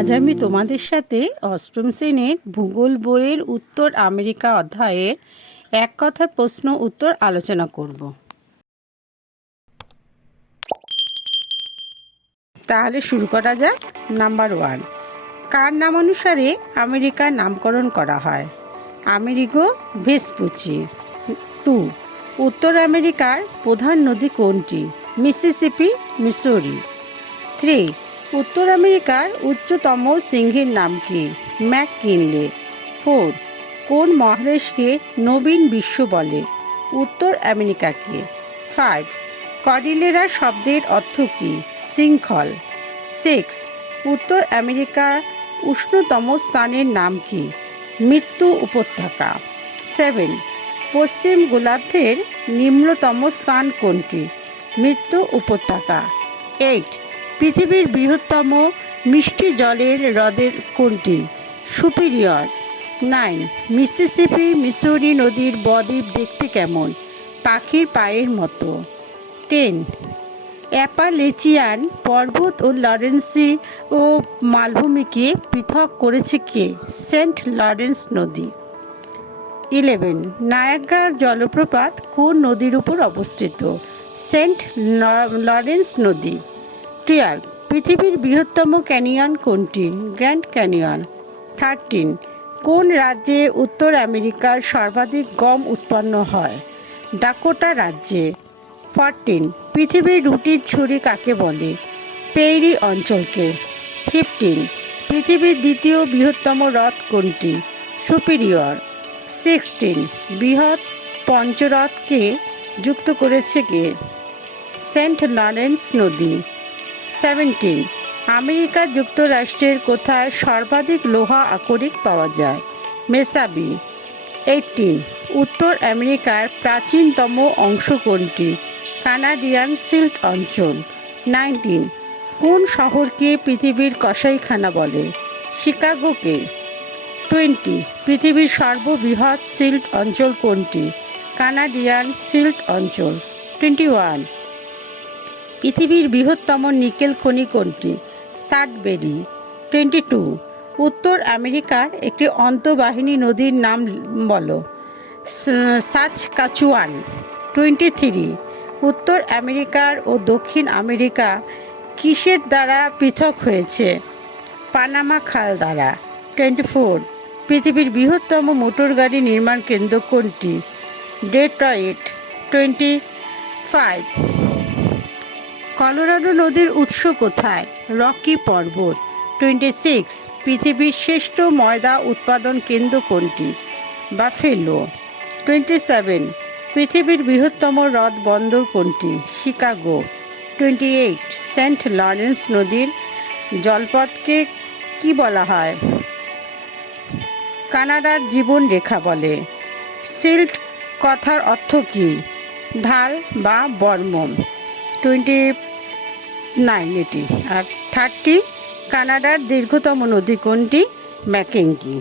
আজ আমি তোমাদের সাথে অষ্টম শ্রেণীর ভূগোল বইয়ের উত্তর আমেরিকা অধ্যায়ে এক কথার প্রশ্ন উত্তর আলোচনা করব। তাহলে শুরু করা যাক। নাম্বার 1, কার নাম অনুসারে আমেরিকার নামকরণ করা হয়? Amerigo Vespucci. 2, উত্তর আমেরিকার প্রধান নদী কোনটি? Mississippi, Missouri. 3, উত্তর আমেরিকার উচ্চতম সিংহের নাম কি? ম্যাককিনলে। 4, কোন মহাদেশকে নবীন বিশ্ব বলে? উত্তর আমেরিকাকে। 5, কর্ডিলেরা শব্দের অর্থ কী? শৃঙ্খল। 6, উত্তর আমেরিকার উষ্ণতম স্থানের নাম কি? মৃত্যু উপত্যকা। 7, পশ্চিম গোলার্ধের নিম্নতম স্থান কোনটি? মৃত্যু উপত্যকা। 8, পৃথিবীর বৃহত্তম মিষ্টি জলের হ্রদের কোনটি? সুপিরিয়র। 9, মিসিসিপি মিসৌরি নদীর বদ্বীপ দেখতে কেমন? পাখির পায়ের মতো। 10, অ্যাপালেচিয়ান পর্বত ও লরেন্সি ও মালভূমিকে পৃথক করেছে কে? সেন্ট লরেন্স নদী। 11, নায়াগ্রার জলপ্রপাত কোন নদীর উপর অবস্থিত? সেন্ট লরেন্স নদী। 12, পৃথিবীর বৃহত্তম ক্যানিয়ন কোনটি? Grand canyon. 13, কোন রাজ্যে উত্তর আমেরিকার সর্বাধিক গম উৎপন্ন হয়? ডাকোটা রাজ্যে। 14, পৃথিবীর রুটির ছুরি কাকে বলে? পেইরি অঞ্চলকে। 15, পৃথিবীর দ্বিতীয় বৃহত্তম হ্রদ কোনটি? সুপিরিয়র। 16, বৃহৎ পঞ্চহ্রদকে যুক্ত করেছে কে? সেন্ট লরেন্স নদী। 17, আমেরিকা যুক্তরাষ্ট্রের কোথায় সর্বাধিক লোহা আকরিক পাওয়া যায়? মেসাবি। 18, উত্তর আমেরিকার প্রাচীনতম অংশ কোনটি? কানাডিয়ান সিল্ট অঞ্চল। 19, কোন শহরকে পৃথিবীর কসাইখানা বলে? শিকাগোকে। 20, পৃথিবীর সর্ববৃহৎ সিল্ট অঞ্চল কোনটি? কানাডিয়ান সিল্ট অঞ্চল। 21, পৃথিবীর বৃহত্তম নিকেল খনি কোনটি? সাডবেরি। 22, উত্তর আমেরিকার একটি আন্তঃবাহিনী নদীর নাম বলো। সাসকাচুয়ান। 23, উত্তর আমেরিকার ও দক্ষিণ আমেরিকা কিসের দ্বারা পৃথক হয়েছে? পানামা খাল দ্বারা। 24, পৃথিবীর বৃহত্তম মোটর গাড়ি নির্মাণ কেন্দ্র কোনটি? ডেট্রয়েট। 25, কলোরাডো নদীর উৎস কোথায়? রকি পর্বত। 26, পৃথিবীর শ্রেষ্ঠ ময়দা উৎপাদন কেন্দ্র কোনটি? বাফেলো। 27, পৃথিবীর বৃহত্তম হ্রদ বন্দর কোনটি? শিকাগো। 28, সেন্ট লরেন্স নদীর জলপথকে কি বলা হয়? কানাডার জীবন রেখা বলে। সিল্ট কথার অর্থ কী? ঢাল বা বর্মম। 29 এটি। আর 30, কানাডার দীর্ঘতম নদী কোনটি? ম্যাকেঞ্জি।